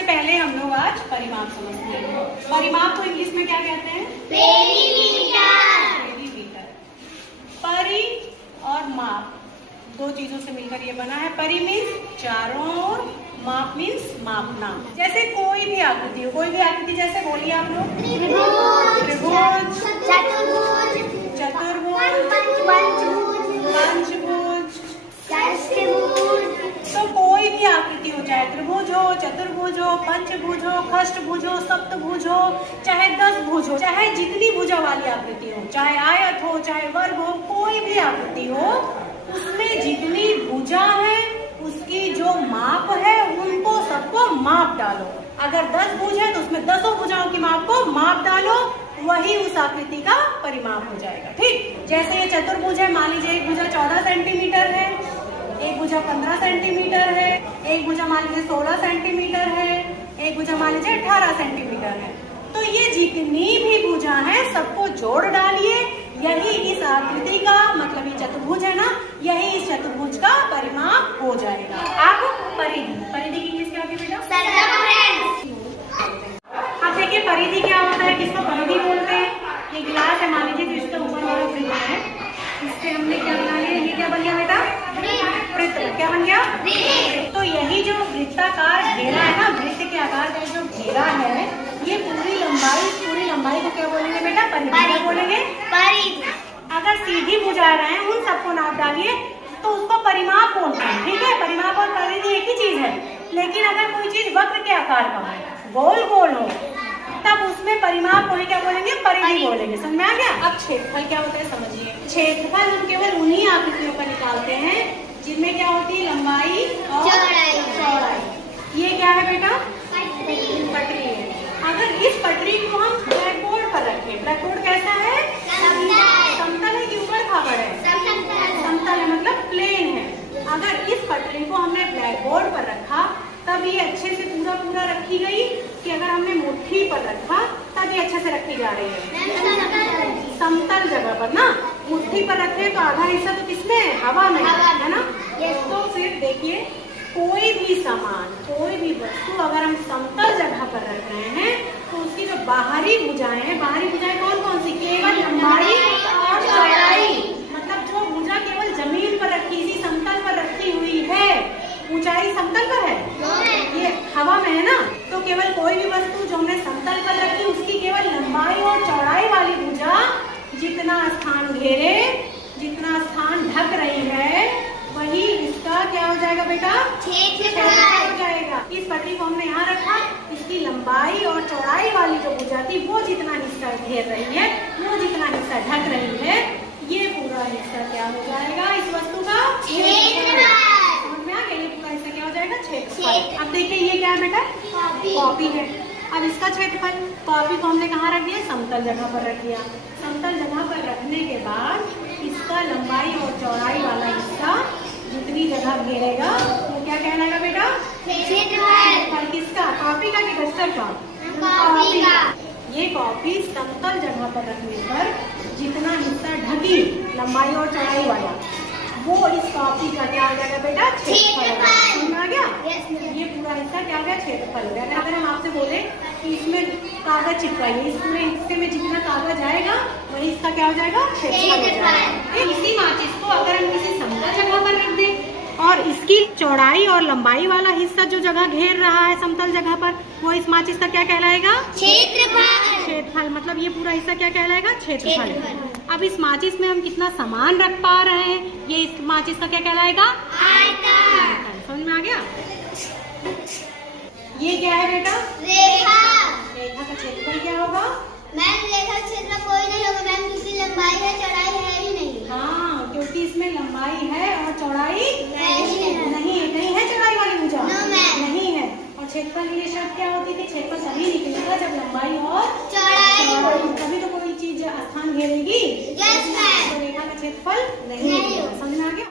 सबसे पहले हम लोग आज परिमाप समझते हैं। परिमाप को इंग्लिश में क्या कहते हैं? पेरीमीटर। परि और माप दो चीजों से मिलकर ये बना है। परि मीन्स चारों ओर, माप मीन्स मापना। जैसे कोई भी आकृति हो, कोई भी आकृति जैसे बोलिए आप लोग। त्रिभुज, चतुर्भुज, पंचभुज, तो कोई भी आकृति हो, चाहे त्रिभुज हो, चतुर्भुज हो, पंचभुज हो, खष्टभुज हो, सप्तभुज हो, चाहे 10 भुज हो, चाहे जितनी भुजा वाली आकृति हो, चाहे आयत हो, चाहे वर्ग हो, कोई भी आकृति हो, उसमें जितनी भुजा है उसकी जो माप है उनको सबको माप डालो। अगर 10 भुज है तो उसमें 10 भुजाओं की माप को माप डालो, वही उस आकृति का परिमाप हो जाएगा। ठीक, जैसे ये चतुर्भुज है, मान लीजिए एक भुजा 14 सेंटीमीटर है, एक भुजा 15 सेंटीमीटर है, एक भुजा मान लीजिए 16 सेंटीमीटर है, एक भुजा मान लीजिए 18 सेंटीमीटर है। तो ये जितनी भी भुजा है सबको जोड़ डालिए, यही इस आकृति का मतलब ये चतुर्भुज है ना, यही इस चतुर्भुज का परिमाप हो जाएगा। अब परिधि, परिधि की इंग्लिश क्या होती है बेटा? अब देखिए परिधि क्या होता है, किसको परिधि बोलते हैं। ये गिलास है मान लीजिए, इसके ऊपर वाला वृत्त है, इससे हमने क्या बना लिया, ये क्या बन गया बेटा? वृत्त। क्या बन गया? तो यही जो वृत्ताकार घेरा है ना, वृत्त के आकार का जो घेरा है, ये पूरी लंबाई को क्या बोलेंगे बेटा? परिधि। क्या बोलेंगे? परिधि। अगर सीधी भुजा रहे हैं उन सबको नाप डालिए तो उसको परिमाप बोलते हैं। ठीक है, परिमाप और परिधि एक ही चीज है। लेकिन अगर कोई चीज वक्र के आकार का हो, गोल गोल हो, तब उसमें परिमाप को क्या बोलेंगे? परिधि बोलेंगे। समझ में आ गया? अब क्षेत्रफल क्या होता है समझिए। क्षेत्रफल हम केवल उन्हीं आकृतियों पर निकालते हैं जिनमें क्या होती है? लंबाई और चौड़ाई। ये क्या है बेटा? पटरी है। अगर इस पटरी को हम ब्लैक बोर्ड पर रखें, ब्लैक बोर्ड कैसा है? समतल है कि ऊबड़ खाबड़ है? समतल है, मतलब प्लेन है। अगर इस पटरी को हमने ब्लैक बोर्ड पर रखा तब ये अच्छे से पूरा रखी गई, कि अगर हमने मुट्ठी पर रखा तब ये अच्छे से रखी जा रही है समतल जगह पर ना। मुट्ठी पर रखे तो आधा हिस्सा तो किसमें है? हवा में है ना। तो फिर देखिए, कोई भी सामान, कोई भी वस्तु अगर हम समतल जगह पर रख रहे हैं तो उसकी जो बाहरी भुजाएं हैं, बाहरी भुजाएं कौन कौन सी? केवल लंबाई और चौड़ाई। मतलब जो भुजा केवल जमीन पर रखी, इसी समतल पर रखी हुई है, ऊंचाई समतल पर है, ये हवा में है ना। तो केवल कोई भी वस्तु जो हमने समतल पर रखी उसकी केवल लंबाई और चौड़ाई वाली भुजा जितना स्थान घेरे, जितना स्थान ढक रही है, वही इसका क्या हो जाएगा बेटा? क्षेत्रफल हो जाएगा। इस पटरी को हमने यहाँ रखा, इसकी लंबाई और चौड़ाई वाली जो भुजा थी वो जितना हिस्सा घेर रही है, वो जितना हिस्सा ढक रही है, ये पूरा हिस्सा क्या हो जाएगा? इस वस्तु का क्षेत्रफल। समझ में आ गया? ये पूरा हिस्सा क्या हो जाएगा? क्षेत्रफल। अब देखिए ये क्या है बेटा? कॉपी है। अब इसका क्षेत्रफल, कॉपी को हमने कहाँ रख दिया? समतल जगह पर रख दिया। समतल जगह पर रखने के बाद इसका लंबाई और चौड़ाई वाला हिस्सा जितनी जगह घेरेगा वो क्या कहलाएगा बेटा? क्षेत्रफल। किसका? कॉपी का कि डस्टर का? कॉपी का। ये कॉपी समतल जगह पर रखने पर जितना हिस्सा ढकी लंबाई और चौड़ाई वाला, वो इस कॉपी का क्या हो जाएगा बेटा? क्षेत्रफल। समझ में आ गया? ये पूरा हिस्सा क्या हो गया? क्षेत्रफल हो गया। अगर हम आपसे बोले कि इसमें कागज चिपकाइए, इस पूरे हिस्से में जितना कागज आएगा वही इसका क्या हो जाएगा? क्षेत्रफल हो जाएगा। इसी माचिस को अगर हम किसी समतल जगह पर रख दें और इसकी चौड़ाई और लंबाई वाला हिस्सा जो जगह घेर रहा है समतल जगह पर, वो इस माचिस का क्या कहलाएगा? क्षेत्रफल। मतलब ये पूरा हिस्सा क्या कहलाएगा? क्षेत्रफल। अब इस माचिस में हम कितना सामान रख पा रहे हैं, ये इस माचिस का क्या कहलाएगा? आयतन। समझ में आ गया? ये क्या है बेटा? रेखा। रेखा का क्षेत्रफल क्या होगा? मैम रेखा क्षेत्र कोई नहीं होगा मैम, किसी लंबाई है चौड़ाई है ही नहीं। हाँ, क्योंकि इसमें लंबाई है और चौड़ाई नहीं है चौड़ाई वाली भुजा नहीं है। और क्षेत्रफल के लिए शर्त क्या होती थी? क्षेत्रफल तभी निकलेगा जब लंबाई और चौड़ाई, तभी तो कोई चीज स्थान घेरेगी। Yes ma'am. तो रेखा का क्षेत्रफल नहीं होगा। समझ में आ गया?